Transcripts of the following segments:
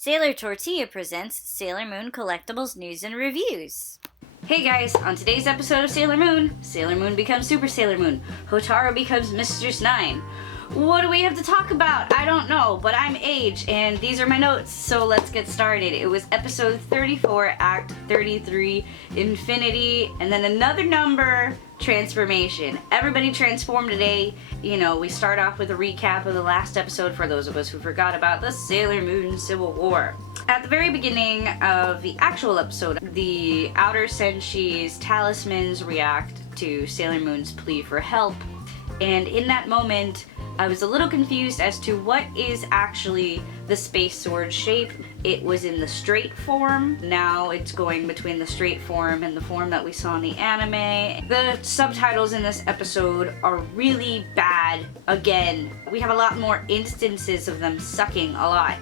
Sailor Tortilla presents Sailor Moon Collectibles News and Reviews. Hey guys, on today's episode of Sailor Moon becomes Super Sailor Moon, Hotaru becomes Mr. Stein. What do we have to talk about? I don't know, but I'm Age, and these are my notes, so let's get started. It was episode 34, act 33, Infinity, and then another number, Transformation. Everybody transformed today. You know, we start off with a recap of the last episode for those of us who forgot about the Sailor Moon Civil War. At the very beginning of the actual episode, the Outer Senshi's talismans react to Sailor Moon's plea for help, and in that moment, I was a little confused as to what is actually the space sword shape. It was in the straight form. Now it's going between the straight form and the form that we saw in the anime. The subtitles in this episode are really bad. Again, we have a lot more instances of them sucking a lot.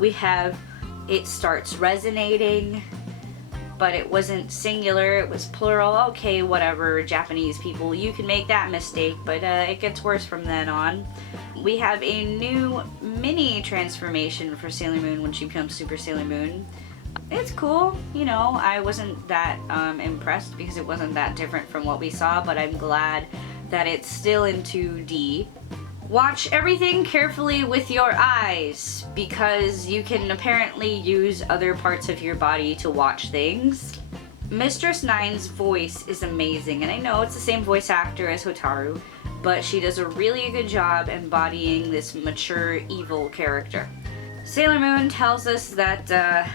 We have, it starts resonating, but it wasn't singular, it was plural. Okay, whatever, Japanese people, you can make that mistake, but it gets worse from then on. We have a new mini transformation for Sailor Moon when she becomes Super Sailor Moon. It's cool, you know, I wasn't that impressed because it wasn't that different from what we saw, but I'm glad that it's still in 2D. Watch everything carefully with your eyes, because you can apparently use other parts of your body to watch things. Mistress Nine's voice is amazing, and I know it's the same voice actor as Hotaru, but she does a really good job embodying this mature, evil character. Sailor Moon tells us that,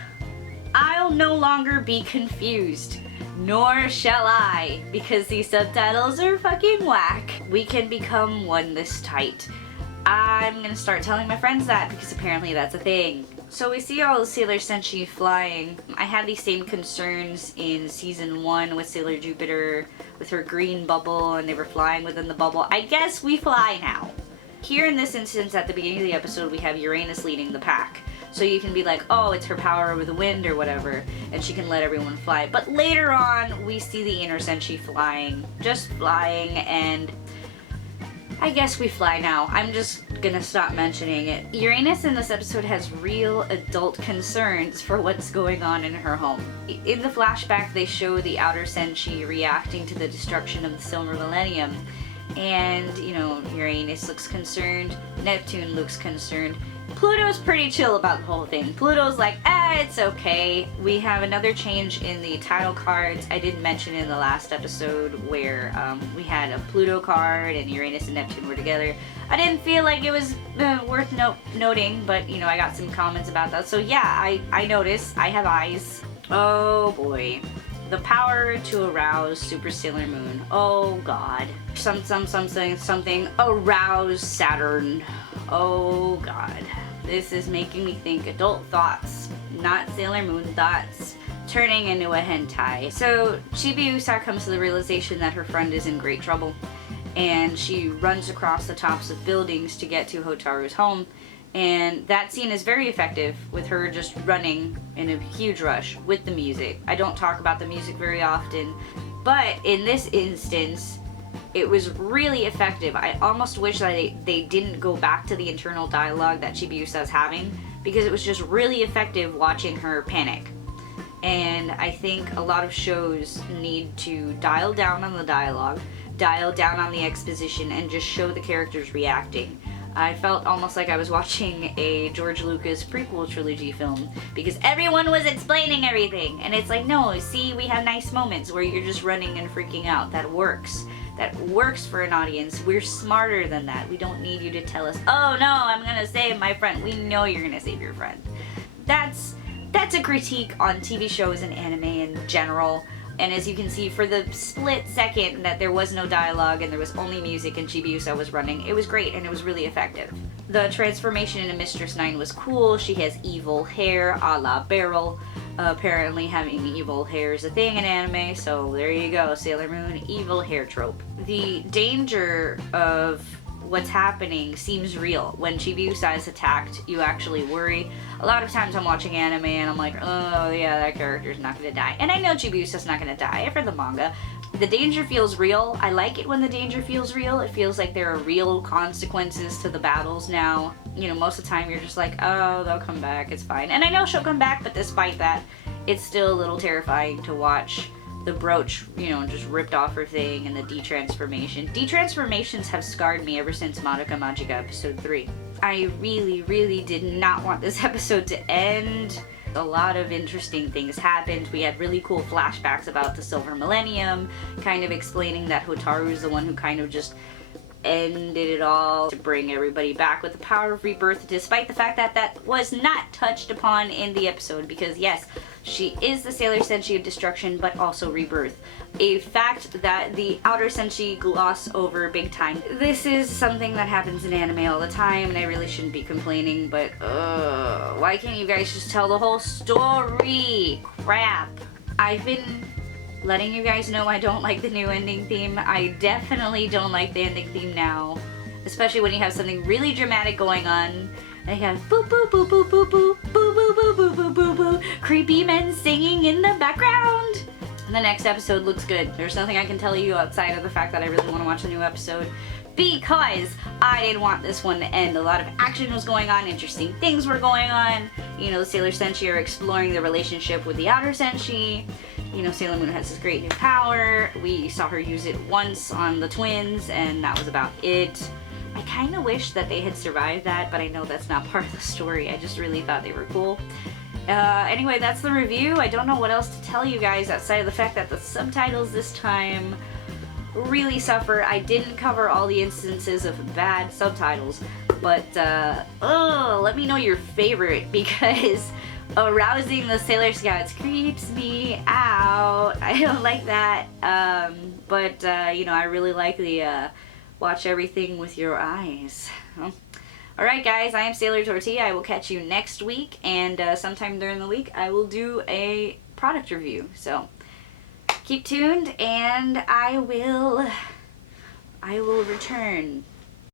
I'll no longer be confused. Nor shall I, because these subtitles are fucking whack. We can become one this tight. I'm gonna start telling my friends that, because apparently that's a thing. So we see all the Sailor Senshi flying. I had these same concerns in season 1 with Sailor Jupiter, with her green bubble, and they were flying within the bubble. I guess we fly now. Here in this instance, at the beginning of the episode, we have Uranus leading the pack. So you can be like, oh, it's her power over the wind or whatever, and she can let everyone fly. But later on, we see the inner Senshi flying, just flying, and I guess we fly now. I'm just gonna stop mentioning it. Uranus in this episode has real adult concerns for what's going on in her home. In the flashback, they show the Outer Senshi reacting to the destruction of the Silver Millennium. And, you know, Uranus looks concerned, Neptune looks concerned. Pluto's pretty chill about the whole thing. Pluto's like, it's okay. We have another change in the title cards. I didn't mention in the last episode where we had a Pluto card and Uranus and Neptune were together. I didn't feel like it was worth noting, but, you know, I got some comments about that. So yeah, I noticed. I have eyes. Oh boy. The power to arouse Super Sailor Moon. Oh god. Something. Arouse Saturn. Oh god. This is making me think adult thoughts, not Sailor Moon thoughts, turning into a hentai. So Chibiusa comes to the realization that her friend is in great trouble, and she runs across the tops of buildings to get to Hotaru's home. And that scene is very effective, with her just running in a huge rush with the music. I don't talk about the music very often, but in this instance, it was really effective. I almost wish that they didn't go back to the internal dialogue that Chibiusa is having, because it was just really effective watching her panic. And I think a lot of shows need to dial down on the dialogue, dial down on the exposition, and just show the characters reacting. I felt almost like I was watching a George Lucas prequel trilogy film, because everyone was explaining everything, and it's like, no, see, we have nice moments where you're just running and freaking out. That works. That works for an audience. We're smarter than that. We don't need you to tell us, oh no, I'm gonna save my friend. We know you're gonna save your friend. That's a critique on TV shows and anime in general. And as you can see, for the split second that there was no dialogue and there was only music and Chibiusa was running, it was great and it was really effective. The transformation into Mistress Nine was cool. She has evil hair a la Beryl. Apparently having evil hair is a thing in anime, so there you go, Sailor Moon, evil hair trope. The danger of what's happening seems real. When Chibiusa is attacked, you actually worry. A lot of times I'm watching anime and I'm like, oh yeah, that character's not gonna die. And I know Chibiusa's not gonna die. I've read the manga. The danger feels real. I like it when the danger feels real. It feels like there are real consequences to the battles now. you know, most of the time you're just like, oh, they'll come back, it's fine. And I know she'll come back, but despite that, it's still a little terrifying to watch the brooch, you know, just ripped off her thing and the detransformation. Detransformations have scarred me ever since Madoka Magica episode 3. I really, really did not want this episode to end. A lot of interesting things happened. We had really cool flashbacks about the Silver Millennium, kind of explaining that Hotaru is the one who kind of just ended it all to bring everybody back with the power of rebirth, despite the fact that that was not touched upon in the episode, because yes, she is the Sailor Senshi of destruction, but also rebirth. A fact that the outer Senshi gloss over big time. This is something that happens in anime all the time, and I really shouldn't be complaining, but why can't you guys just tell the whole story? Crap. I've been letting you guys know I don't like the new ending theme. I definitely don't like the ending theme now. Especially when you have something really dramatic going on. And you have boo boo boo boo boo boo boo boo boo boo boo boo boo creepy men singing in the background. And the next episode looks good. There's nothing I can tell you outside of the fact that I really want to watch a new episode, because I didn't want this one to end. A lot of action was going on, interesting things were going on. You know, the Sailor Senshi are exploring the relationship with the outer Senshi. You know, Sailor Moon has this great new power. We saw her use it once on the twins, and that was about it. I kind of wish that they had survived that, but I know that's not part of the story. I just really thought they were cool. Anyway, that's the review. I don't know what else to tell you guys outside of the fact that the subtitles this time really suffer. I didn't cover all the instances of bad subtitles, but let me know your favorite, because arousing the Sailor Scouts creeps me out. I don't like that. You know, I really like the watch everything with your eyes. Alright guys, I am Sailor Tortilla. I will catch you next week, and sometime during the week I will do a product review. So keep tuned, and I will return.